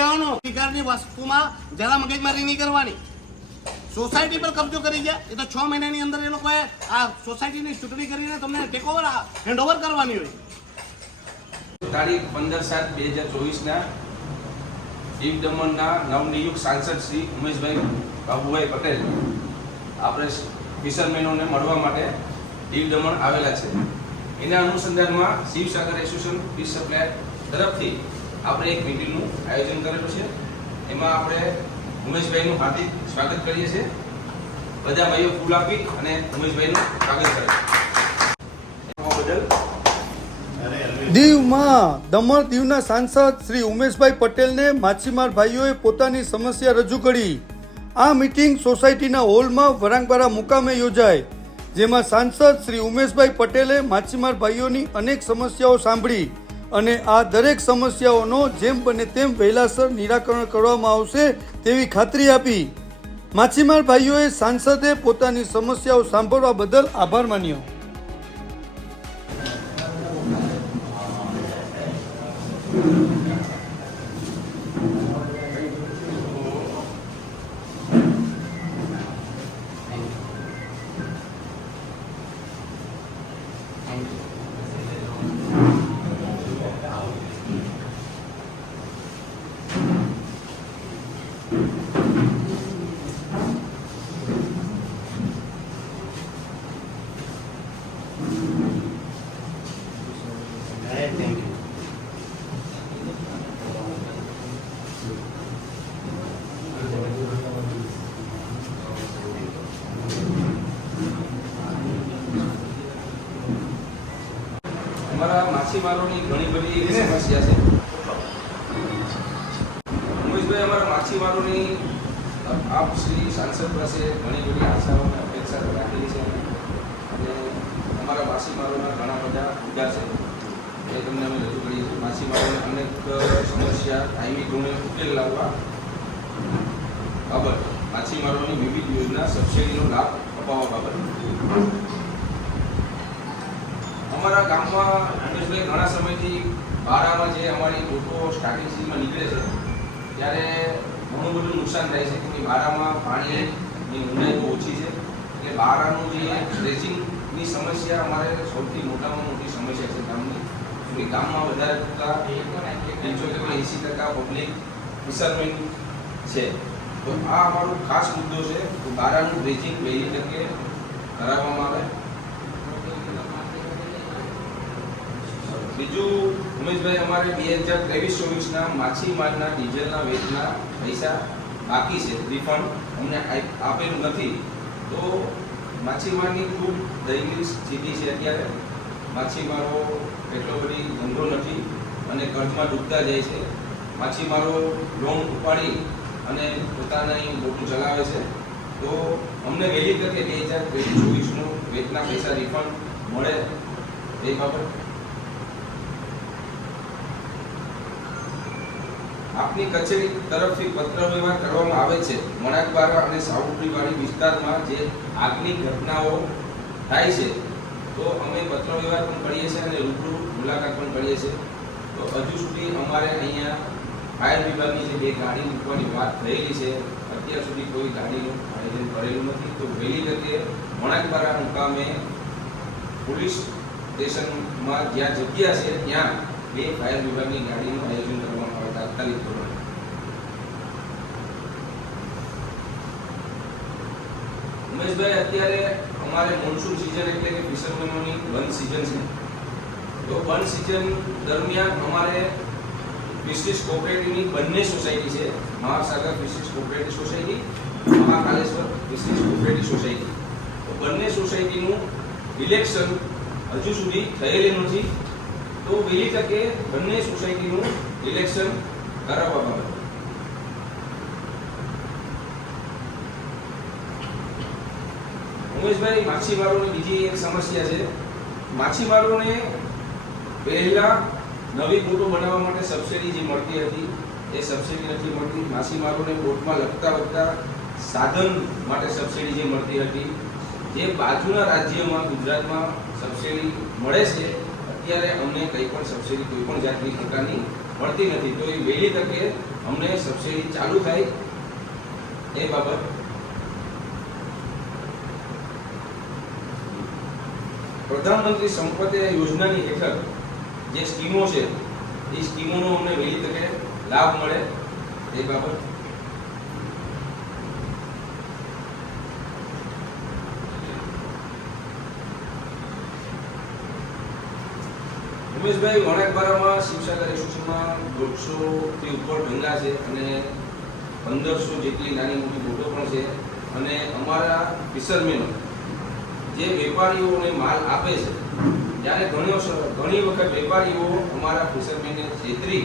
રહેવાનો. અધિકારની વસ્તુમાં જરા મગજમારી નહીં કરવાની. સોસાયટી પર કબજો કરી ગયા એ તો 6 મહિનાની અંદર એ લોકોએ આ સોસાયટીની ચૂંટણી કરીને તમને ટેકઓવર હેન્ડઓવર કરવાની હોય. તારીખ 15/7/2024 દીવ દમણના નવનિયુક્ત સાંસદ શ્રી ઉમેશભાઈ બાબુભાઈ પટેલ આપણે ફિશરમેનોને મળવા માટે દીવ દમણ આવેલા છે. એના અનુસંધાનમાં શિવસાગર એસોસિએશન ફિશ સપ્લાયર તરફથી આપણે એક મીટિંગનું આયોજન કરેલું છે. એમાં આપણે ઉમેશભાઈનું હાર્દિક સ્વાગત કરીએ છીએ. બધા ભાઈઓ ફૂલ આપી અને ઉમેશભાઈનું સ્વાગત કરે બદલ દીવમાં દમણ દીવના સાંસદ શ્રી ઉમેશભાઈ પટેલને માછીમાર ભાઈઓએ પોતાની સમસ્યા રજૂ કરી. આ મીટિંગ સોસાયટીના હોલમાં વરાંગબારા મુકામે યોજાઈ, જેમાં સાંસદ શ્રી ઉમેશભાઈ પટેલે માછીમાર ભાઈઓની અનેક સમસ્યાઓ સાંભળી અને આ દરેક સમસ્યાઓનો જેમ બને તેમ વહેલાસર નિરાકરણ કરવામાં આવશે તેવી ખાતરી આપી. માછીમાર ભાઈઓએ સાંસદે પોતાની સમસ્યાઓ સાંભળવા બદલ આભાર માન્યો. અમારા માછીમારોની ઘણી બધી સમસ્યા છે. ઉમેશભાઈ, અમારા માછીમારોની આપ શ્રી સાંસદ પાસે ઘણી બધી આશાઓ અને અપેક્ષા રાખેલી છે અને અમારા માછીમારોના ઘણા બધા મુદ્દા છે એ તમને અમે રજૂ કરીએ છીએ. માછીમારોને અનેક સમસ્યા કાયમી ધોરણે ઉકેલ લાવવા બાબત, માછીમારોની વિવિધ યોજના, સબસિડીનો લાભ અપાવવા બાબત. અમારા ગામમાં ઉમેશભાઈ ઘણા સમયથી બારામાં જે અમારી બોટો સ્ટાર્ટિંગ સીઝનમાં નીકળે છે ત્યારે ઘણું બધું નુકસાન થાય છે કે બારામાં પાણીની ઊંડાઈ બહુ ઓછી છે. એટલે બારાનું જે ડ્રેસિંગની સમસ્યા અમારે સૌથી મોટામાં મોટી સમસ્યા છે ગામની. કે ગામમાં વધારે પડતા 75-80% પબ્લિક ફિશરમેન છે. તો આ અમારો ખાસ મુદ્દો છે કે બારાનું ડ્રેસિંગ વહેલી તકે કરાવવામાં આવે. બીજું, ઉમેશભાઈ, અમારે 2023-24ના માછીમારના ડીઝલના વેચના પૈસા બાકી છે, રિફંડ અમને આપેલું નથી. તો માછીમારની ખૂબ દયનીય સ્થિતિ છે અત્યારે. માછીમારો એટલો બધી ધંધો નથી અને કર્જમાં ડૂબતા જાય છે. માછીમારો લોન ઉપાડી અને પોતાની બોટું ચલાવે છે. તો અમને વહેલી તકે 2023-24નું વેચના પૈસા રિફંડ મળે એ બાબત. આપની કચેરી તરફથી પત્ર વ્યવહાર કરવામાં આવે છે. વણાકબારા અને સાઉટરીવાડી વિસ્તારમાં જે આગની ઘટનાઓ થાય છે તો અમે પત્ર વ્યવહાર પણ કરીએ છીએ અને રૂબરૂ મુલાકાત પણ કરીએ છીએ. તો હજુ સુધી અમારે અહીંયા ફાયર વિભાગની જે 2 ગાડી મૂકવાની વાત થયેલી છે, અત્યાર સુધી કોઈ ગાડીનું આયોજન કરેલું નથી. તો વહેલી તકે વણાકબારા મુકામે પોલીસ સ્ટેશનમાં જ્યાં જગ્યા છે ત્યાં 2 ફાયર વિભાગની ગાડીનું આયોજન કરવામાં આવે તાત્કાલિક ધોરણે. ઉમેશભાઈ, અત્યારે અમારે મોન્સૂન સિઝન એટલે કે ફિશરમેનોની બંધ સિઝન છે. તો બંધ સિઝન દરમિયાન અમારે ફિશરીઝ કોઓપરેટિવની બંને સોસાયટી છે, મહાસાગર fisheries cooperative society, Mahakaleshwar fisheries cooperative society. તો બંને સોસાયટીનું ઇલેક્શન હજુ સુધી થયેલું નથી. તો વહેલી તકે બંને સોસાયટીનું ઇલેક્શન કરાવવા બાબત. ઉમેશભાઈ, માછીમારોની બીજી એક સમસ્યા છે. માછીમારોને પહેલા નવી બોટો બનાવવા માટે સબસિડી જે મળતી હતી એ સબસિડી નથી મળતી. માછીમારોને બોટમાં લગતા વગતા સાધન માટે સબસિડી જે મળતી હતી, જે બાજુના રાજ્યમાં ગુજરાતમાં સબસિડી મળે છે, અત્યારે અમને કંઈ પણ સબસિડી કોઈ પણ જાતની પ્રકારની મળતી નથી. તો એ વહેલી તકે અમને સબસિડી ચાલુ થાય એ બાબત. પ્રધાનમંત્રી સંપત્તિ યોજનાની હેઠળ જે સ્કીમો છે એ સ્કીમોનો અમને વહેલી તકે લાભ મળે એ બાબત. ઉમેશભાઈ, વણાકબારામાં શિવસાગર એસોસિએશનમાં 150 થી ઉપર ભેગા છે અને 1500 જેટલી નાની મોટી બોટો પણ છે. અને અમારા ફિશરમેનો જે વેપારીઓને માલ આપે છે, ત્યારે ઘણી વખત વેપારીઓ અમારા ફિશરમેનને છેતરી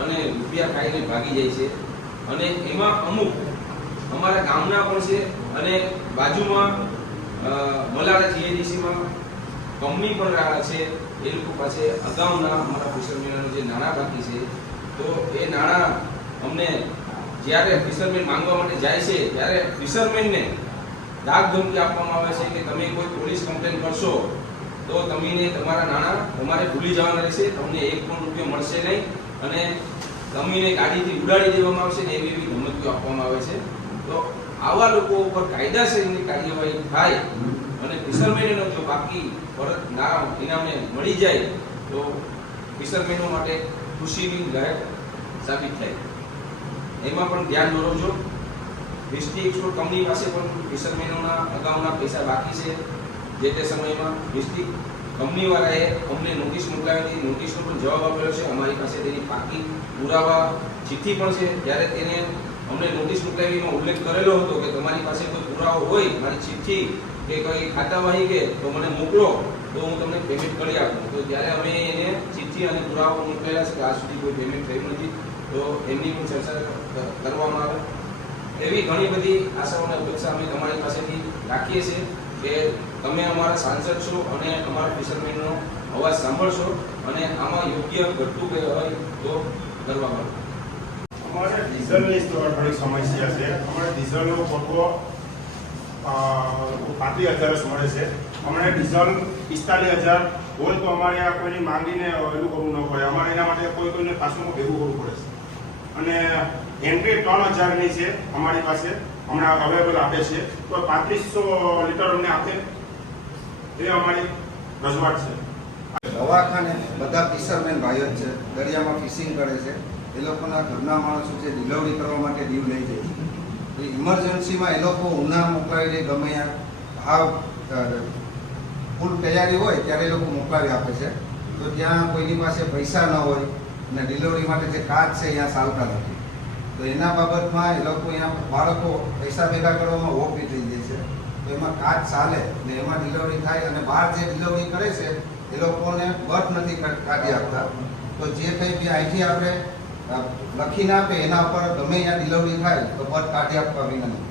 અને રૂપિયા ખાઈને ભાગી જાય છે. અને એમાં અમુક અમારા ગામના પણ છે અને બાજુમાં મલાડા જીઆઈડીસીમાં કંપની પણ છે. એ લોકો પાસે અગાઉના અમારા ફિશરમેનોના જે નાણાં બાકી છે, તો એ નાણાં અમને જ્યારે ફિશરમેન માંગવા માટે જાય છે ત્યારે ફિશરમેનને ધાક ધમકી આપવામાં આવે છે કે તમે કોઈ પોલીસ કમ્પ્લેન કરશો તો તમને તમારા નાણાં તમારે ભૂલી જવાના રહેશે, તમને 1 પણ રૂપિયો મળશે નહીં અને તમને ગાડીથી ઉડાડી દેવામાં આવશે ને એવી ધમકીઓ આપવામાં આવે છે. તો આવા લોકો ઉપર કાયદાસરની કાર્યવાહી થાય અને ફિશરમેનનો જો બાકી પરત ના ઇનામને મળી જાય તો ફિશરમેનો માટે ખુશીની લહેર સાબિત થાય. એમાં પણ ધ્યાન દોરવજો. વિસ્ટી એક્સપોર્ટ કંપની પાસે પણ ફિશરમેનોના અગાઉના પૈસા બાકી છે. જે તે સમયમાં વિસ્ટી કંપનીવાળાએ અમને નોટિસ મોકલાવી હતી. નોટિસનો પણ જવાબ આપેલો છે. અમારી પાસે તેની પાકી પુરાવા ચિઠ્ઠી પણ છે. ત્યારે તેને અમને નોટિસ મોકલાવીમાં ઉલ્લેખ કરેલો હતો કે તમારી પાસે કોઈ પુરાવો હોય, મારી ચિઠ્ઠી કે કંઈ ખાતાવાહી કે તો મને મોકલો તો હું તમને પેમેન્ટ કરી આપું. તો ત્યારે અમે એને ચિઠ્ઠી અને પુરાવો મોકલેલા છે કે આજ સુધી કોઈ પેમેન્ટ થયું નથી. તો એમની પણ ચર્ચા કરવામાં આવે. એવી ઘણી બધી આશાઓ અને અપેક્ષા અમે તમારી પાસેથી રાખીએ છીએ કે તમે અમારા સાંસદ છો અને અમારા ફિશરમેનનો અવાજ સાંભળશો અને આમાં યોગ્ય ઘટતું કે હોય તો કરવા માટે. અમારે ડીઝલની થોડી સમસ્યા છે. અમારે ડીઝલનો કોટો 35,000 મળે છે. અમને ડીઝલ 45,000 હોય તો અમારે આ કોઈની માંગીને એલું કરવું ન પડે. અમારે એના માટે કોઈને પાછું ભેગું કરવું પડે છે. અને એન્ટ્રી 3,000ની છે અમારી પાસે, હમણાં અવેલેબલ આપે છે. તો 3500 લીટર અમને આપે એ અમારી રજૂઆત છે. દવાખાને બધા ફિશરમેન ભાઈઓ જ છે, દરિયામાં ફિશિંગ કરે છે. એ લોકોના ઘરના માણસો છે ડિલિવરી કરવા માટે દીવ લઈ જાય છે. એ ઇમરજન્સીમાં એ લોકો ઉના મોકલાવી દે, ગમે ત્યાં ફૂલ તૈયારી હોય ત્યારે એ લોકો મોકલાવી આપે છે. તો ત્યાં કોઈની પાસે પૈસા ન હોય અને ડિલિવરી માટે જે કાર્ડ છે ત્યાં ચાલતા નથી. તો એના બાબતમાં એ લોકો અહીંયા બાળકો પૈસા ભેગા કરવામાં ઓપી થઈ જાય છે. તો એમાં કાર્ડ ચાલે ને એમાં ડિલિવરી થાય અને બહાર જે ડિલિવરી કરે છે એ લોકોને બર્થ નથી કાઢી આપતા. તો જે કંઈ બી અહીંથી આપણે લખીને આપે એના ઉપર ગમે ત્યાં ડિલિવરી થાય તો બર્થ કાઢી આપવા વિનંતી.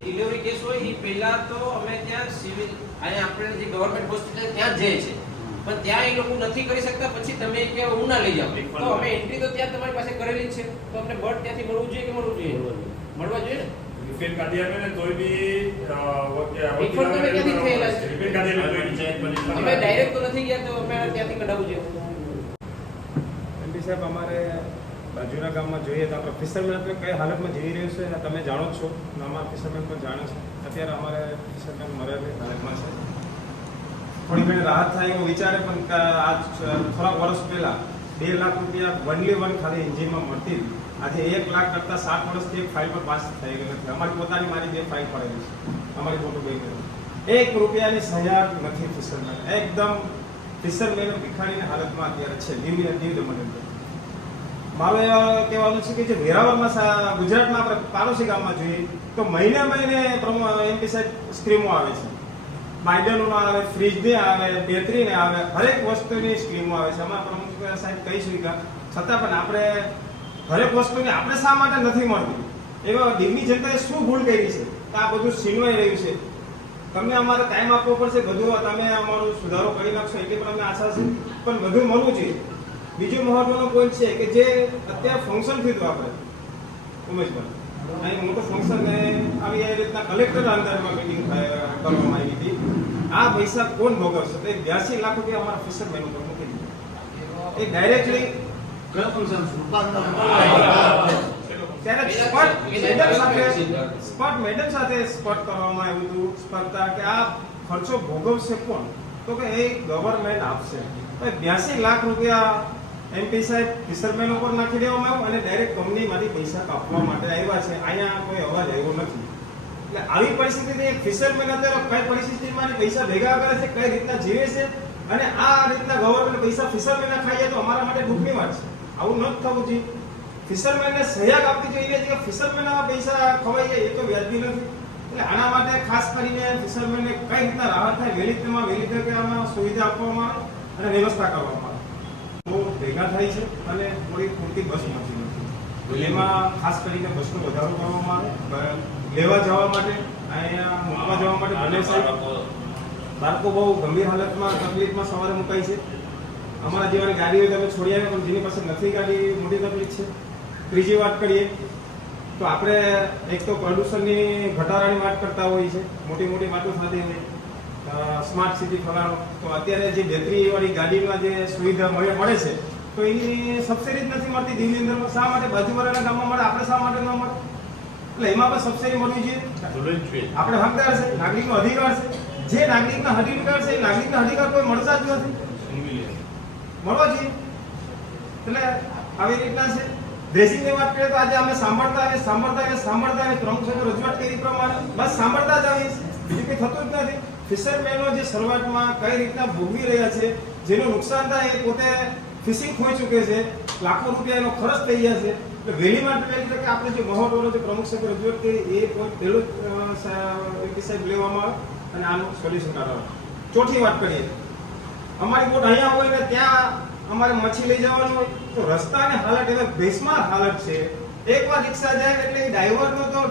ડિલિવરી કેસ હોય એ પહેલા તો અમે ત્યાં સિવિલ અહીંયા આપણે જે ગવર્મેન્ટ હોસ્પિટલ ત્યાં જઈએ છે, પણ ત્યાં એ લોકો નથી કરી શકતા. પછી તમે કે ઉના લઈ જાઓ તો અમે એન્ટ્રી તો ત્યાં તમારી પાસે કરેલી જ છે. તો અમને બર્થ ત્યાંથી મળવું જોઈએ કે મળવું જોઈએ? મળવા જોઈએ ને. રિફિલ કાઢી આપે ને તોય બી રિફંડ તમે ક્યાંથી થયેલા છે? રિફિલ કાઢી આપે અમે ડાયરેક્ટ તો નથી ગયા, તો અમે ત્યાંથી કઢાવવું જોઈએ. એમપી સાહેબ, અમારે બાજુના ગામમાં જોઈએ તો આપણે ફિશરમેન આપણે કઈ હાલતમાં જઈ રહ્યું છે તમે જાણો જ છો અને અમારા ફિશરમેન પણ જાણે છે. અત્યારે અમારે ફિશરમેન મરેલી હાલતમાં છે. થોડી ઘણી રાહત થાય એવું વિચારે પણ આજ થોડાક વર્ષ પહેલા 2 લાખ રૂપિયા વનલી વન ખાલી એન્જિનમાં મળતી. આજે 1 લાખ કરતાં 7 વર્ષથી એક ફાઇલ પર પાસ થઈ ગઈ નથી. અમારી પોતાની મારી 2 ફાઇલ પડેલી છે. અમારી ફોટો 2 1 રૂપિયાની સહાય નથી ફિશરમેન. એકદમ ફિશરમેન ભિખારીની હાલતમાં અત્યારે છે દીવ દમણ. મારું એવા કહેવાનું છે કે જે વેરાવળમાં ગુજરાતમાં આપણે પાડોશી ગામમાં જોઈએ તો મહિને એમપી સાહેબ સ્કીમો આવે છે. બાઇડનોનો આવે, ફ્રીજની આવે, બેટરીને આવે, હરેક વસ્તુની સ્કીમો આવે છે. અમારા પ્રમુખ સાહેબ કહી શક્યા છતાં પણ આપણે હરેક વસ્તુની આપણે શા માટે નથી મળતી? એવા દીવની જનતાએ શું ભૂલ કરી છે કે આ બધું છીનવાઈ રહ્યું છે? તમને અમારે ટાઈમ આપવો પડશે. બધું તમે અમારો સુધારો કરી નાખશો એટલી પણ અમને આશા છે, પણ બધું મળવું જોઈએ. બીજો મહત્વનો પોઈન્ટ છે કે જે અત્યારે ફંક્શન થયું હતું આપણે ઉમેશભાઈ, અહીં મોટું ફંક્શન આવી એ રીતના કલેક્ટર અંદરમાં મિટિંગ કરવામાં આવી હતી. આ પૈસા કોણ ભોગવશે? તો 82 લાખ રૂપિયા અમારા ફિશરમેન ઉપર મૂકી દીધા. એ ડાયરેક્ટલી કયો ફંક્શન ત્યારે સ્પોટ મેડમ સાથે સ્પોટ કરવામાં આવ્યું હતું સ્પર્ધા કે આ ખર્ચો ભોગવશે કોણ, તો કે એ ગવર્મેન્ટ આપશે. 82 લાખ રૂપિયા એમપી સાહેબ ફિશરમેન ઉપર નાખી દેવામાં આવ્યું અને ડાયરેક્ટ કંપનીમાંથી પૈસા કાપવા માટે આવ્યા છે. અહીંયા કોઈ અવાજ આવ્યો નથી. એટલે આવી પરિસ્થિતિથી એક ફિશરમેન અત્યારે કઈ પરિસ્થિતિમાં પૈસા ભેગા કરે છે, કઈ રીતના જીવે છે, અને આ રીતના ગવર્મેન્ટ પૈસા ફિશરમેનને ખાઈએ તો અમારા માટે દુઃખની વાત છે. આવું ન થવું જોઈએ. ફિશરમેનને સહયોગ આપવી જોઈએ છે કે ફિશરમેન આવા પૈસા ખવાઈ જાય એ તો વ્યાજબી નથી. એટલે આના માટે ખાસ કરીને ફિશરમેનને કઈ રીતના રાહત થાય, વહેલી તકે આમાં સુવિધા આપવામાં આવે અને વ્યવસ્થા કરવામાં આવે. બહુ ભેગા થાય છે અને પૂરતી બસ મળતી નથી. એમાં ખાસ કરીને બસનો વધારો કરવામાં આવે, લેવા જવા માટે, અહીંયા મૂકવા જવા માટે બને સાહેબ. બાળકો બહુ ગંભીર હાલતમાં તકલીફમાં સવારે મુકાય છે. અમારા જેવાની ગાડી હોય તમે છોડી આવે, પણ જેની પાસે નથી ગાડી મોટી તકલીફ છે. ત્રીજી વાત કરીએ તો આપણે એક તો પ્રદૂષણની ઘટાડાની વાત કરતા હોઈએ છે, મોટી વાતો થતી હોય, સ્માર્ટ સિટી ફલાણો. તો અત્યારે જે બેટરી વાળી ગાડીમાં જે સુવિધા મળે છે તો એની સબસિડી જ નથી મળતી દીવની અંદર. શા માટે બાજુવાળાના ગામમાં મળે, આપણે શા માટે ન મળે? એટલે એમાં પણ સબસિડી મળવી જોઈએ. આપણે હકદાર છે, નાગરિકનો અધિકાર છે. જે નાગરિકના અધિકાર છે એ નાગરિકના અધિકાર કોઈ મળતા જ નથી, મળવા જોઈએ. એટલે આવી રીતના છે. ડ્રેસિંગની વાત કરીએ તો આજે અમે સાંભળતા પ્રમુખ સાહેબ રજૂઆત કરી પ્રમાણે બસ સાંભળતા જ આવીએ, બીજું કંઈ થતું જ નથી. ફિશરમેનો જે શરૂઆતમાં કઈ રીતના ભોગવી રહ્યા છે, જેનું નુકસાન થાય એ પોતે ફિશિંગ ખોઈ ચૂકે છે, લાખો રૂપિયા એનો ખર્ચ થઈ ગયા છે. એટલે વહેલીમાં વહેલી તકે આપણે જે મહોત્સવનો જે પ્રમુખ સાહેબ રજૂઆત કરી એ પહેલું સાહેબ લેવામાં આવે અને આનું સોલ્યુશન કાઢવામાં. ચોથી વાત કરીએ, અમારી બોટ અહીંયા હોય ને ત્યાં અમારે મચ્છી લઈ જવાનું હોય તો રસ્તાની હાલત એવા બેસમાર હાલત છે. એકવાર રિક્ષા જાય એટલે ડ્રાઈવરનો તો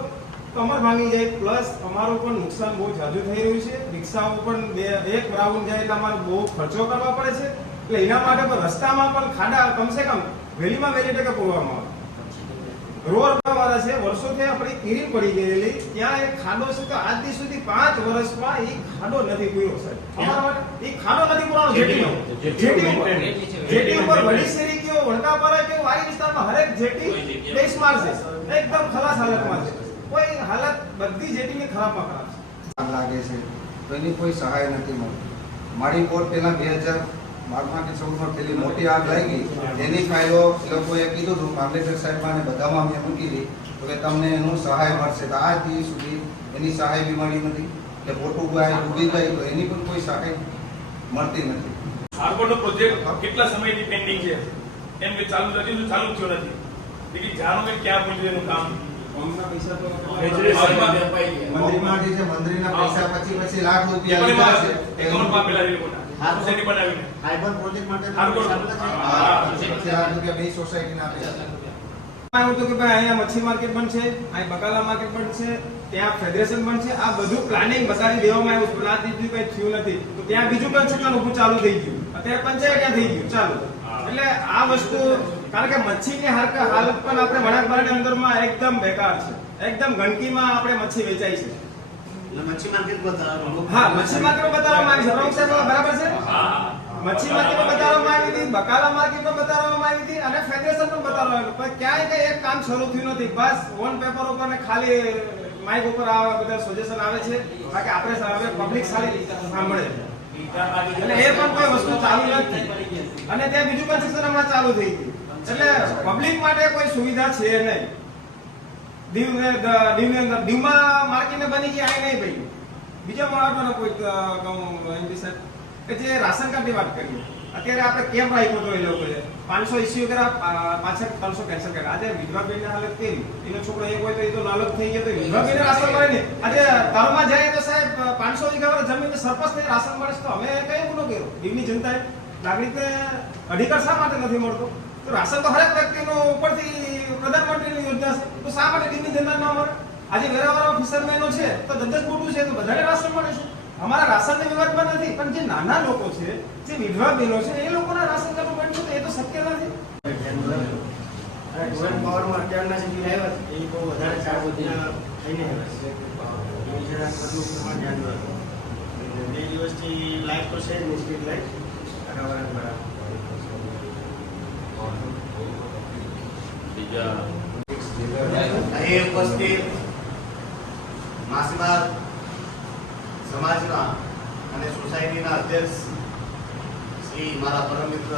કમર ભાંગી જાય, પ્લસ અમારું પણ નુકસાન બહુ જાજુ થઈ રહ્યું છે. રિક્ષાઓ પણ એક રાઉન્ડ જાય એટલે અમારે બહુ ખર્ચો કરવા પડે છે. એટલે એના માટે પણ રસ્તામાં પણ ખાડા કમસે કમ વહેલીમાં વહેલી તકે પૂરવામાં આવે. રોડ વાળા છે, વર્ષોથી આપણી કિરીમ પડી ગયેલી, ત્યાં એક ખાડો છે તો આજ દી સુધી 5 વર્ષમાં એ ખાડો નથી પૂર્યો સાહેબ. અમારા માટે એ ખાડો નથી પૂરવાનો. જેટી ઉપર વડી શેરી કયો, વડકાપરા કયો, વારી વિસ્તારમાં હરેક જેટી બેસમાર છે, એકદમ ખલાસ હાલતમાં છે. કોઈ હાલત બધી જેટીની ખરાબમાં ખરાબ છે. આગ લાગે છે તો એની કોઈ સહાય નથી મળતી. મારી બોટ પહેલા 2012માં કે 14માં પેલી મોટી આગ લાગી, એની ફાઇલો એ લોકોએ કીધું હતું મામલેદાર સાહેબમાં અને બધામાં મેં મૂકી હતી તો કે તમને એનું સહાય મળશે. તો આજ દિવસ સુધી એની સહાય બી મળી નથી. એટલે બોટ ડૂબી ગઈ તો એની પણ કોઈ સહાય મળતી નથી. હાર્બરનો પ્રોજેક્ટ કેટલા સમયથી પેન્ડિંગ છે, એમ કે ચાલુ થયો નથી. લેકિન જાણો કે ક્યાં પહોંચ્યું એનું કામ. પૈસા તો મંદિરમાં જે છે, મંદિરના પૈસા પછી લાખ રૂપિયા લીધા છે. એકાઉન્ટમાં પેલા એ લોકોના સોસાયટી બનાવીને હાર્બર પ્રોજેક્ટ માટે હાર્બર. પછી લાખ રૂપિયા બે સોસાયટીના આપ્યા. આવ્યું હતું કે ભાઈ અહીંયા મચ્છી માર્કેટ બનશે, અહીં બકાલા માર્કેટ બનશે, ત્યાં ફેડરેશન બનશે. આ બધું પ્લાનિંગ બતાવી દેવામાં આવ્યું, પણ આ બીજું કઈ થયું નથી. તો ત્યાં બીજું કન્સ્ટ્રક્શન ઊભું ચાલુ થઈ ગયું. અત્યારે પંચાયત ત્યાં થઈ ગયું ચાલુ. એટલે આ વસ્તુ, કારણ કે મચ્છીની હાલત પણ આપણે વણાકબારાની અંદરમાં એકદમ બેકાર છે. એકદમ ગંદકીમાં આપણે મચ્છી વેચાય છે. મચ્છી માર્કેટ બતાવો. હા, મચ્છી માર્કેટ બતાવવામાં આવી છે. પ્રમુખ સાહેબ બરાબર છે. મચ્છી માર્કેટ બતાવવામાં આવી હતી, બકાલા માર્કેટ બતાવવામાં આવી હતી અને ફેડરેશન પણ બતાવવામાં આવ્યું. પણ ક્યાંય કઈ એક કામ શરૂ થયું નથી. બસ ઓન પેપર ઉપર ને ખાલી માઇક ઉપર આ બધા સજેશન આવે છે, બાકી આપણે પબ્લિક સારી સાંભળે છે. એટલે એ પણ કોઈ વસ્તુ ચાલુ નથી. અને ત્યાં બીજું કન્સ્ટ્રક્શન હમણાં ચાલુ થઈ ગયું. એટલે પબ્લિક માટે કોઈ સુવિધા છે નહીં. દીવમાં માર્કેટ બની ગઈ, આ નહીં ભાઈ. બીજા મહત્વનો કોઈ એમપી સાહેબ કે જે રાશન કાર્ડની વાત કરીએ, અત્યારે આપણે કેમ રાખ્યો હતો એ લોકોએ 500 ઇસ્યુ કર્યા, પાછળ 300 કેન્સલ કર્યા. આજે વિધવા બેનની હાલત કેવી? એનો છોકરો એક હોય તો એ તો નાલક થઈ ગયો, તો વિધવા બેનને રાશન મળે ને. આજે તળમાં જાય તો સાહેબ 500 વીઘા જમીન સરપંચને રાશન મળે તો અમે કઈ ગુનો કર્યો? દીવની જનતાએ નાગરિકને અધિકાર શા માટે નથી મળતો? તો રાશન તો હરેક વ્યક્તિનો ઉપરથી પ્રધાનમંત્રીની યોજના છે, તો શા માટે દીવની જનતા ન મળે? આજે વેરાવાળા ફિશરમેનો છે તો દસ મોટું છે તો બધાને રાશન મળે છે. અમારા રાશનની વિવાદમાં નથી, પણ જે નાના લોકો છે, જે વિધવા બહેનો છે, એ લોકોના રાશન કાર્ડ મળશે તો એ તો શક્ય નથી. પાવરમાં અત્યારના જે બિલ આવ્યા છે એ બહુ વધારે ચાર્જ થઈને આવ્યા છે. ધ્યાન રાખો. 2 દિવસથી લાઈટ તો છે જ, સ્ટ્રીટ લાઈટ બરાબર. અહીં ઉપસ્થિત માસીમાર સમાજના અને સોસાયટીના અધ્યક્ષ શ્રી મારા પરમ મિત્ર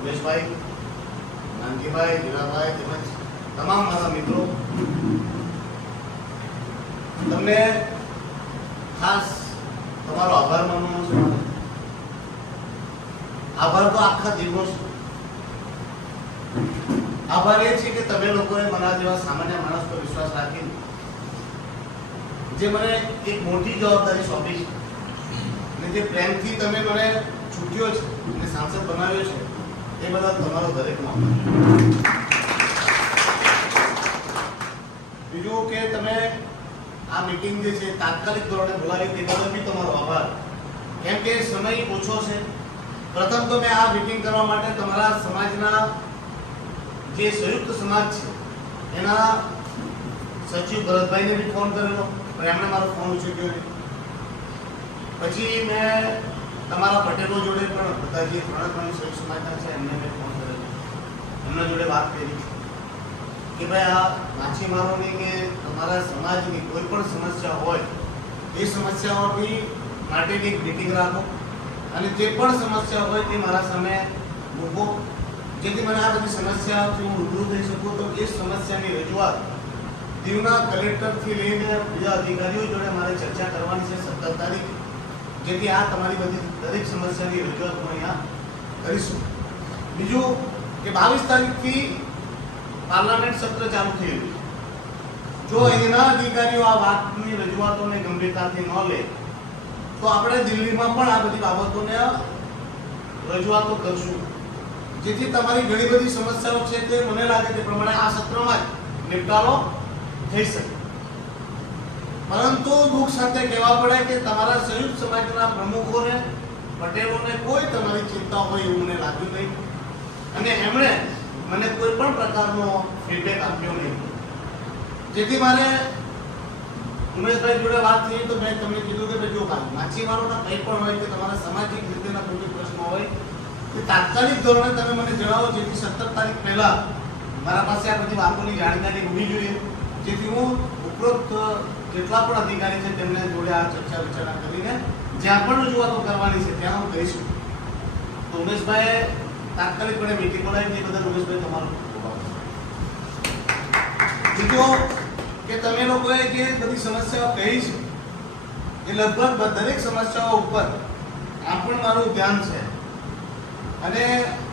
ઉમેશભાઈ, નાનજીભાઈ, હીરાભાઈ તેમજ તમામ મારા મિત્રો, તમને ખાસ તમારો આભાર માનવાનો છે. આભાર તો આખા જીવનો છે. આભાર એ છે કે તમે લોકોએ મારા જેવા સામાન્ય માણસ પર વિશ્વાસ રાખીને જે મને એક મોટી જવાબદારી સોંપી છે અને જે પ્રેમથી તમે મને છૂટ્યો છે અને સાંસદ બનાવ્યો છે એ બદલ તમારો દરેકનો આભાર. બીજું કે તમે આ મીટિંગ જે છે તાત્કાલિક ધોરણે બોલાવી તે બદલ બી તમારો આભાર. કેમ કે સમય ઓછો છે. પ્રથમ તો મેં આ મીટિંગ કરવા માટે તમારા સમાજના જે સંયુક્ત સમાજ છે એના સચિવ ભરતભાઈને બી ફોન કરેલો, પણ એમણે મારો ફોન ઉચક્યો નહીં. પછી મેં તમારા પટેલો જોડે પણ બધા જે ત્રણ સંયુક્ત સમાજના છે એમને મેં ફોન કરેલો, એમના જોડે વાત કરી કે ભાઈ આ માછીમારોની કે તમારા સમાજની કોઈ પણ સમસ્યા હોય એ સમસ્યાઓની માટેની એક મીટિંગ રાખો અને જે પણ સમસ્યા હોય તે મારા સામે મૂકો, જેથી મને આ બધી સમસ્યાઓથી હું રૂબરૂ થઈ શકું. તો એ સમસ્યાની રજૂઆત દીવના કલેક્ટરથી લઈને બીજા અધિકારીઓ જોડે મારે ચર્ચા કરવાની છે 17 તારીખ, જેથી આ તમારી બધી દરેક સમસ્યાની રજૂઆત હું અહીંયા કરીશું. બીજું કે 22 તારીખથી પાર્લામેન્ટ સત્ર ચાલુ થયું. જો એના અધિકારીઓ આ વાતની રજૂઆતોને ગંભીરતાથી ન લે તો આપણે દિલ્હીમાં પણ આ બધી બાબતોને રજૂઆતો કરશું, જેથી તમારી ઘણી બધી સમસ્યાઓ છે તે મને લાગે તે પ્રમાણે આ સત્રમાં જ નિપટારો થઈ શકે. પરંતુ દુઃખ સાથે કહેવા પડે કે તમારા સંયુક્ત સમાજના પ્રમુખોને, પટેલોને કોઈ તમારી ચિંતા હોય એવું મને લાગ્યું નહીં અને એમણે મને કોઈ પણ પ્રકારનો ફીડબેક આપ્યો નહીં. જેથી મારે ઉમેશભાઈ જોડે વાત થઈ તો મેં તમને કીધું કે જો માછીમારોના કંઈ પણ હોય કે તમારા સામાજિક રીતેના કોઈ બી પ્રશ્નો હોય તે તાત્કાલિક ધોરણે તમે મને જણાવો, જેથી 17 તારીખ પહેલા મારા પાસે આ બધી વાતોની જાણકારી હોવી જોઈએ, જેથી હું ઉપરોક્ત જેટલા પણ અધિકારી છે તેમને જોડે આ ચર્ચા વિચારણા કરીને જ્યાં પણ રજૂઆતો કરવાની છે ત્યાં હું કહીશું. તો ઉમેશભાઈએ તાત્કાલિકપણે મીટિંગ બોલાવી તે બદલ ઉમેશભાઈ તમારો ખૂબ આભાર. બીજું કે તમે લોકોએ જે બધી સમસ્યાઓ કહી છે એ લગભગ દરેક સમસ્યાઓ ઉપર આમ પણ મારું ધ્યાન છે અને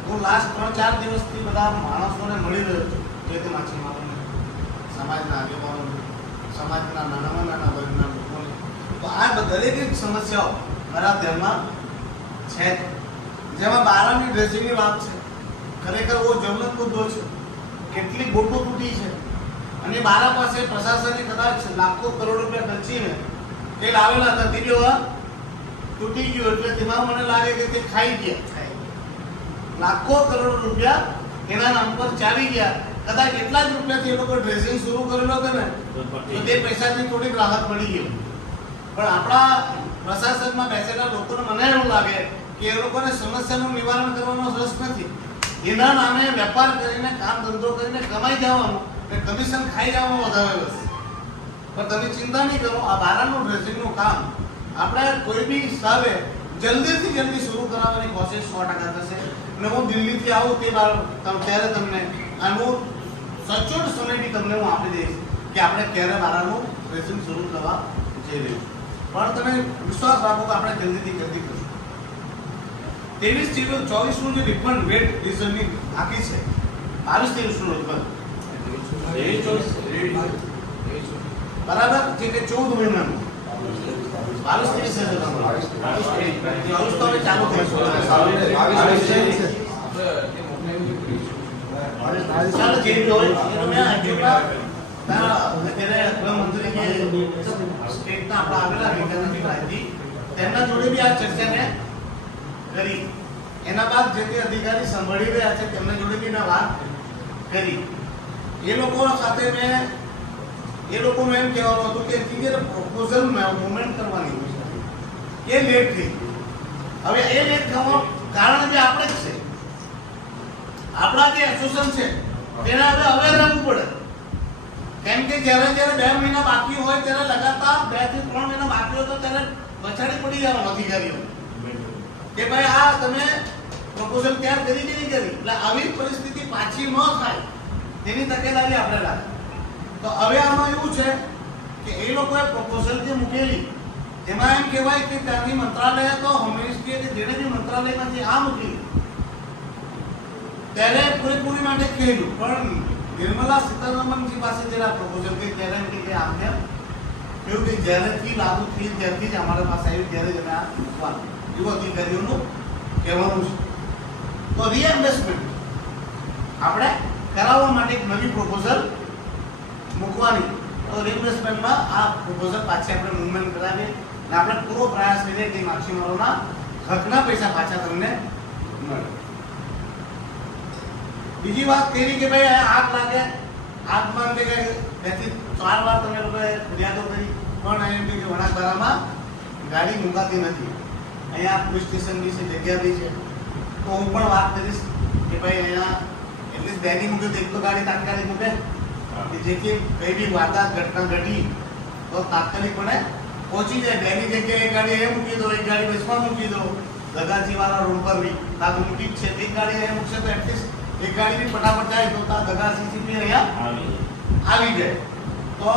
હું લાસ્ટ 3-4 દિવસથી બધા માણસોને મળી રહ્યો છું, જે તે માછીમારોને, સમાજના આગેવાનોને, સમાજના નાનામાં નાના વર્ગના લોકોને. તો આ દરેક સમસ્યાઓ મારા ધ્યાનમાં છે. જેમાં બારાની ડ્રેસિંગની વાત છે, ખરેખર વો જમલત મુદ્દો છે. કેટલી બોટો તૂટી છે અને બારા પાસે પ્રશાસને કદાચ લાખો કરોડ રૂપિયા ખર્ચીને તે લાવેલા હતા, દીકરો તૂટી ગયો એટલે તેમાં મને લાગે કે તે ખાઈ ગયા. લાખો કરોડ રૂપિયા એના નામ પર ચાલી ગયા. કદાચ એટલા જ રૂપિયાથી એ લોકો ડ્રેસિંગ શરૂ કરેલો હતો ને તો તે પૈસાથી થોડીક રાહત મળી ગઈ. પણ આપણા પ્રશાસનમાં બેસેલા લોકોને મને એવું લાગે કે એ લોકોને સમસ્યાનું નિવારણ કરવાનો રસ નથી. એના નામે વેપાર કરીને, કામ ધંધો કરીને કમાઈ જવાનું અને કમિશન ખાઈ જવાનું વધારે રસ. પણ તમે ચિંતા નહીં કરો, આ બારાનું ડ્રેસિંગનું કામ આપણે કોઈ બી હિસાબે જલ્દીથી જલ્દી શરૂ કરાવવાની કોશિશ 100% થશે. અને હું દિલ્હીથી આવું તે ત્યારે તમને આનું સચોટ સમયથી તમને હું આપી દઈશ કે આપણે ક્યારે બારાનું ડ્રેસિંગ શરૂ કરવા જઈ રહ્યું. પણ તમે વિશ્વાસ રાખો કે આપણે જલ્દીથી જલ્દી કરશું. 23-24નું જે રિફંડ વેટ ડિઝલની બાકી છે, 22-23નું રિફંડ બરાબર જે કે 14 મહિનાનું 22-23 છે. તમારું 22-23 તો હવે ચાલુ થશે. ચાલો જે બી હોય એ તો મેં આજુબાજુ અત્યારે ગૃહમંત્રી કે સ્ટેટના આપણા આવેલા વિધાનસભા માહિતી તેમના જોડે બી આ ચર્ચા મેં કરી. એના બાદ જે તે અધિકારી સંભાળી રહ્યા છે તેમના જોડે બી મેં વાત કરી. એ લોકો સાથે મેં એ લોકોનું એમ કહેવાનું હતું કે પ્રપોઝલ મુવમેન્ટ કરવાની એ લેટ થઈ. હવે એ લેટ થવાનું કારણ બી આપણે જ છે. આપણા જે એસોસિએશન છે તેને હવે અવેર રહેવું પડે. કેમ કે જ્યારે 2 મહિના બાકી હોય ત્યારે લગાતાર 2 થી 3 મહિના બાકી હોય તો ત્યારે પછાડી પડી જવાનું અધિકારીઓ કે ભાઈ આ તમે પ્રપોઝલ તૈયાર કરી કે નહીં કરી. એટલે આવી પરિસ્થિતિ પાછી ન થાય તેની તકેદારી આપણે રાખીએ. તો હવે આમાં એવું છે કે એ લોકોએ પ્રપોઝલ જે મૂકેલી એમાં એમ કહેવાય કે ત્યાંની મંત્રાલય તો હંમેશા કે જેણે બી મંત્રાલયમાંથી આ મૂકેલી ત્યારે પૂરેપૂરી માટે કહેલું, પણ નિર્મલા સીતારમણજી પાસે જરા પ્રપોઝલ કે ત્યારે એમ કે આમ કેમ એવું કે જ્યારેથી લાગુ થઈ ત્યારથી જ અમારા પાસે આવ્યું ત્યારે જ અમે આ મૂકવાનું એવું અધિકારીઓનું કહેવાનું છે. તો રીએમ્બર્સમેન્ટ આપણે કરાવવા માટે એક નવી પ્રપોઝલ મૂકવાની. તો રીએમ્બર્સમેન્ટમાં આ પ્રપોઝલ પાછી આપણે મૂવમેન્ટ કરાવીએ અને આપણે પૂરો પ્રયાસ કરીએ કે માછીમારોના હકના પૈસા પાછા તમને મળે. બીજી વાત એવી કે ભાઈ આગ લાગે, આગમાં કે 2 થી 4 વાર તમે લોકોએ ફરિયાદો કરી પણ એમ કે વણાકબારામાં ગાડી મુકાતી નથી. અહીંયા પોલીસ સ્ટેશન બી છે, જગ્યા બી છે. તો હું પણ વાત કરીશ કે ભાઈ અહીંયા એટલીસ્ટ બેની મૂકે તો એક તો ગાડી તાત્કાલિક મૂકે કે જેથી કઈ બી વારદાત ઘટના ઘટી તો તાત્કાલિકપણે પહોંચી જાય. બેની જગ્યાએ એક ગાડી એ મૂકી દો, એક ગાડી બસમાં મૂકી દો, દગાજી વાળા રોડ પર બી તાક મૂકી જ છે. એક ગાડી અહીંયા મૂકશે તો એટલીસ્ટ એક ગાડી બી ફટાફટ જાય તો તા દગા સીસીપી અહીંયા આવી જાય. તો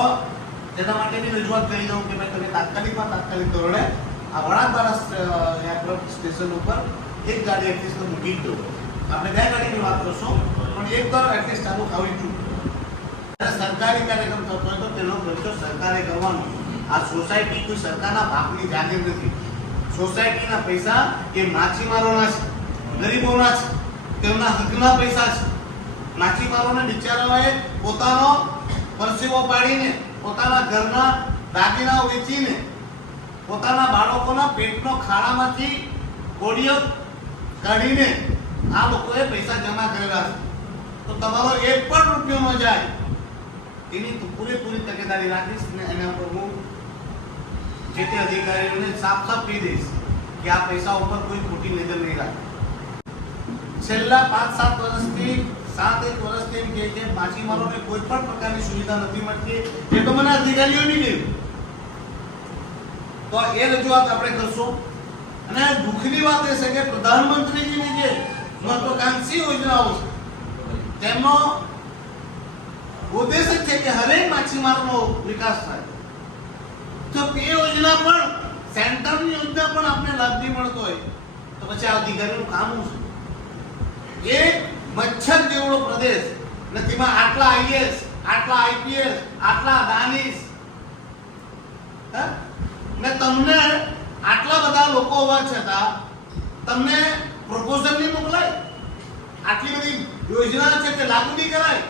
તેના માટે બી રજૂઆત કરી દઉં કે ભાઈ તમે તાત્કાલિક ધોરણે આ વણાકબારા એરપોર્ટ સ્ટેશન ઉપર એક ગાડી એટલીસ્ટ મૂકી જ દો. આપણે 2 ગાડીની વાત કરશું પણ એક તો એટલીસ્ટ ચાલુ થવી જોઈએ. સરકારી કાર્યક્રમ થતો હોય તો તેનો ખર્ચો સરકારે કરવાનો. આ સોસાયટી કોઈ સરકારના ભાગની જાગીર નથી. સોસાયટીના પૈસા એ માછીમારોના છે, ગરીબોના છે, તેમના હકના પૈસા છે. માછીમારોને બિચારાઓએ પોતાનો પરસેવો પાડીને, પોતાના ઘરના દાગીનાઓ વેચીને, પોતાના બાળકોના પેટનો ખાડામાંથી કોડીઓ કાઢીને આ લોકોએ પૈસા જમા કરેલા છે. તો તમારો એક પણ રૂપિયો ન જાય એની પૂરેપૂરી તકેદારી રાખીશ ને એના પર હું જે તે અધિકારીઓને સાફ કહી દઈશ કે આ પૈસા ઉપર કોઈ ખોટી નજર નહીં રાખે. છેલ્લા 5-7 વર્ષથી 7-1 વર્ષથી એમ કે માછીમારોને કોઈ પણ પ્રકારની સુવિધા નથી મળતી. એ તો મને અધિકારીઓ બી કહ્યું. તો એ રજૂઆત આપણે કરશું. અને દુઃખની વાત એ છે કે પ્રધાનમંત્રીજીની જે મહત્વાકાંક્ષી યોજનાઓ છે તેમનો ઉદ્દેશ છે કે હરેક માછીમારનો વિકાસ થાય. તો તે યોજના પણ સેન્ટરની યોજના પણ આપણે લાભ નહીં મળતો હોય તો પછી આ અધિકારીનું કામ શું છે? એક મચ્છર જેવડો પ્રદેશ ને તેમાં આટલા આઈએસ, આટલા આઈપીએસ, આટલા દાનિશ ને તમને આટલા બધા લોકો હોવા છતાં તમને પ્રપોઝલ નહીં મોકલાય, આટલી બધી યોજના છે તે લાગુ નહીં કરાય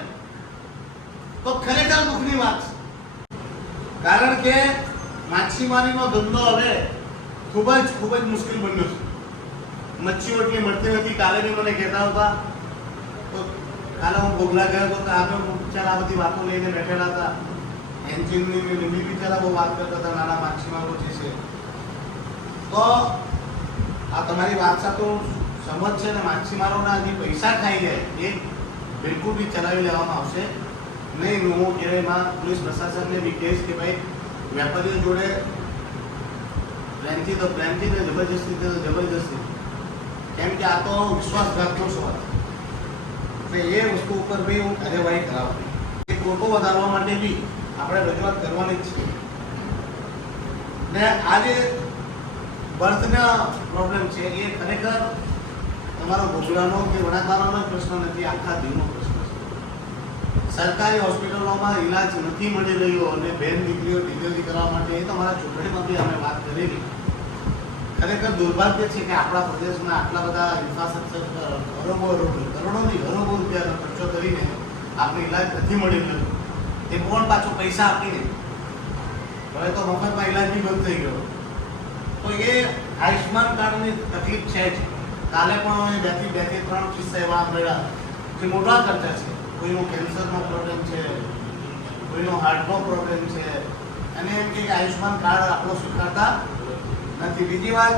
તો ખરેખર દુઃખની વાત છે. કારણ કે માછીમારીનો ધંધો હવે ખૂબ જ મુશ્કેલ બન્યો છે. મચ્છીઓ એટલી મળતી નથી. કાલે બી મને કહેતા હતા તો કાલે હું ગોગલા ગયો તો આપણે બિચારા આ બધી વાતો લઈને બેઠેલા હતા. એન્જિનની બિચારા બહુ વાત કરતા હતા નાના માછીમારો જે છે. તો આ તમારી વાત સાથે સમજ છે ને માછીમારોના જે પૈસા ખાઈ જાય એ બિલકુલ બી ચલાવી લેવામાં આવશે નહીં. હું એમાં પોલીસ પ્રશાસનને બી કહીશ કે ભાઈ વેપારીઓ જોડે પ્રેમથી ને જબરજસ્તી કેમ કે આ તો વિશ્વાસઘાતનો સવાલ છે. એ વસ્તુ ઉપર બી હું કાર્યવાહી કરાવું. એ ખોટો વધારવા માટે બી આપણે રજૂઆત કરવાની જ છે. ને આ જે બર્થના પ્રોબ્લેમ છે એ ખરેખર તમારો ગોગલાનો કે વણાકબારાનો પ્રશ્ન નથી, આખા દીવનો પ્રશ્ન છે. સરકારી હોસ્પિટલોમાં ઈલાજ નથી મળી રહ્યો અને બેન દીકરીઓ ડિલિવરી કરવા માટે એ તમારા ચૂંટણીમાં બી અમે વાત કરેલી. ખરેખર દુર્ભાગ્ય છે કે આપણા પ્રદેશમાં આટલા બધા ઇન્ફ્રાસ્ટ્રક્ચર કરોડોની અરબો રૂપિયાનો ખર્ચો કરીને આપણે ઈલાજ નથી મળી રહ્યો. એ પણ પાછો પૈસા આપીને હવે તો મફતમાં ઈલાજ બી બંધ થઈ ગયો. તો એ આયુષ્માન કાર્ડની તકલીફ છે જ. કાલે પણ 2 થી 3 કિસ્સા એવા મળ્યા જે મોટા ખર્ચા છે. કોઈનો કેન્સરનો પ્રોબ્લેમ છે, કોઈનો હાર્ટનો પ્રોબ્લેમ છે અને એમ કે આયુષ્માન કાર્ડ આપણો સ્વીકારતા નથી. બીજી વાત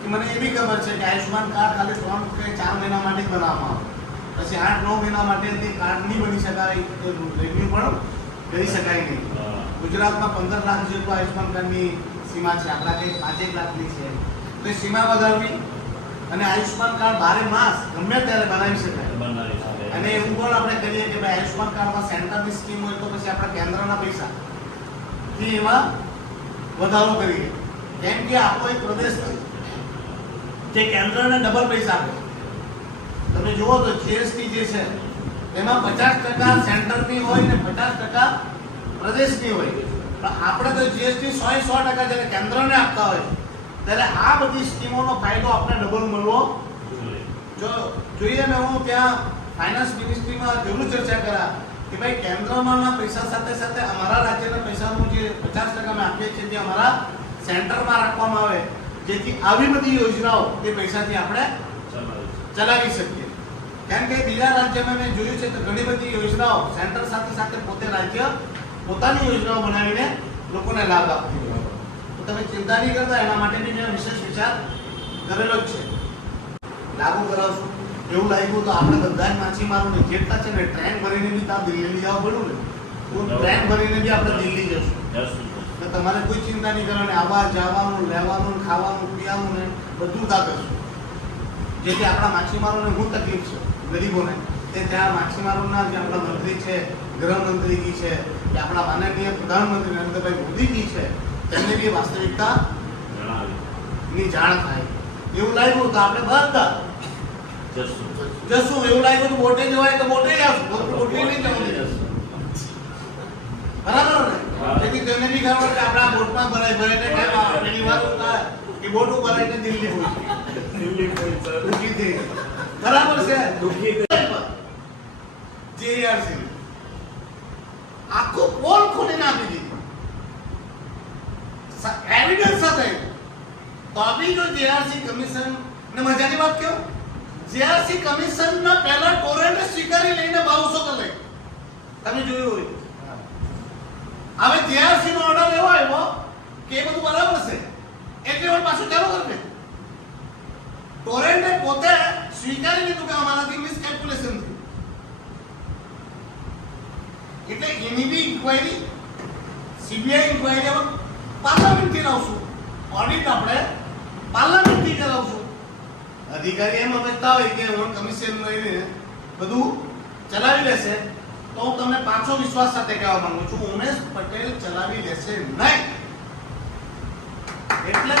કે મને એ બી ખબર છે કે આયુષ્માન કાર્ડ ખાલી 3 કે 4 મહિના માટે જ બનાવવામાં આવે. પછી 8-9 મહિના માટે તે કાર્ડ નહીં બની શકાય તો રેવન્યુ પણ કરી શકાય નહીં. ગુજરાતમાં 15 લાખ જેટલું આયુષ્માન કાર્ડની સીમા છે, આપણા કંઈક 5 લાખની છે. તો એ સીમા વધારવી અને આયુષ્માન કાર્ડ 12 માસ ગમે ત્યારે બનાવી શકાય. અને એવું પણ આપણે કરીએ કે ભાઈ આયુષ્માન કાર્ડમાં સેન્ટરની સ્કીમ હોય તો પછી આપણા કેન્દ્રના પૈસા થી એમાં વધારો કરીએ. કેમ કે આપણો એક પ્રદેશ છે જે કેન્દ્રને ડબલ પૈસા આપે. તમે જુઓ તો જીએસટી જે છે એમાં 50% સેન્ટરની હોય ને 50% પ્રદેશની હોય. પણ આપણે તો જીએસટી 100% જ્યારે કેન્દ્રને આપતા હોય ત્યારે આ બધી સ્કીમોનો ફાયદો આપણે ડબલ મળવો જોઈએ. ને હું ત્યાં ફાઇનાન્સ મિનિસ્ટ્રીમાં જરૂર ચર્ચા કરા કે ભાઈ કેન્દ્રમાં પૈસા સાથે સાથે અમારા રાજ્યના પૈસાનું જે 50% અમે આપીએ છીએ તે અમારા સેન્ટરમાં રાખવામાં આવે, જેથી આવી બધી યોજનાઓ તે પૈસાથી આપણે ચલાવી શકીએ. કેમ કે બીજા રાજ્યમાં મેં જોયું છે કે ઘણી બધી યોજનાઓ સેન્ટર સાથે સાથે પોતે રાજ્ય પોતાની યોજનાઓ બનાવીને લોકોને લાભ આપતી હોય. તો તમે ચિંતા નહીં કરતા, એના માટે બી મેં વિશેષ વિચાર કરેલો જ છે. લાગુ કરાવશું એવું લાગ્યું તો આપણે બધા જ માછીમારોને જેટલા છે ને ટ્રેન ભરીને બી ત્યાં દિલ્હી જવા પડ્યું ને, તો ટ્રેન ભરીને બી આપણે દિલ્હી જશું. તો તમારે કોઈ ચિંતા નહીં કરવાની, આવવા જવાનું લેવાનું ખાવાનું પીવાનું ને બધું ત્યાં કરશું. જેથી આપણા માછીમારોને શું તકલીફ છે ગરીબોને તે ત્યાં માછીમારોના જે આપણા મંત્રી છે, ગૃહમંત્રીજી છે કે આપણા માનનીય પ્રધાનમંત્રી નરેન્દ્રભાઈ મોદીજી છે તેમને બી વાસ્તવિકતા ની જાણ થાય. એવું લાગ્યું તો આપણે બધા જશું. એવું લાગ્યું તો બોટે જવાય તો બોટે જશું, બોટે નહીં જવું. બરાબર ને? જેથી તેને બી ખબર કે આપણા બોટમાં ભરાઈને કેમ પેલી વાત થાય કે બોટ ભરાઈને દિલ્હી પહોંચી દુઃખી થઈ. બરાબર છે? જેઆરસી આખું પોલ ખોલીને આપી દીધી એવિડન્સ સાથે. તો અભી જો જેઆરસી કમિશન ને મજાની વાત કહો, જેઆરસી કમિશન ના પહેલા ટોરેન્ટ સ્વીકારી લઈને 1200 લઈ. તમે જોયું હોય. હવે જેઆરસી નો ઓર્ડર એવો આવ્યો કે એ બધું બરાબર છે એટલે હવે પાછું ચાલુ કરી દે. ટોરેન્ટે પોતે સ્વીકારી લીધું કે અમારાથી મિસકેલ્ક્યુલેશન થયું. એટલે એની બી ઇન્ક્વાયરી સીબીઆઈ ઇન્ક્વાયરી પાર્લામેન્ટથી લાવશું. ઓડિટ આપણે પાર્લામેન્ટથી કરાવશું. અધિકારી એમ સમજતા હોય કે હું કમિશન લઈને બધું ચલાવી લેશે, તો હું તમને પાછો વિશ્વાસ સાથે કહેવા માંગુ છું, ઉમેશ પટેલ ચલાવી લેશે નહીં. એટલે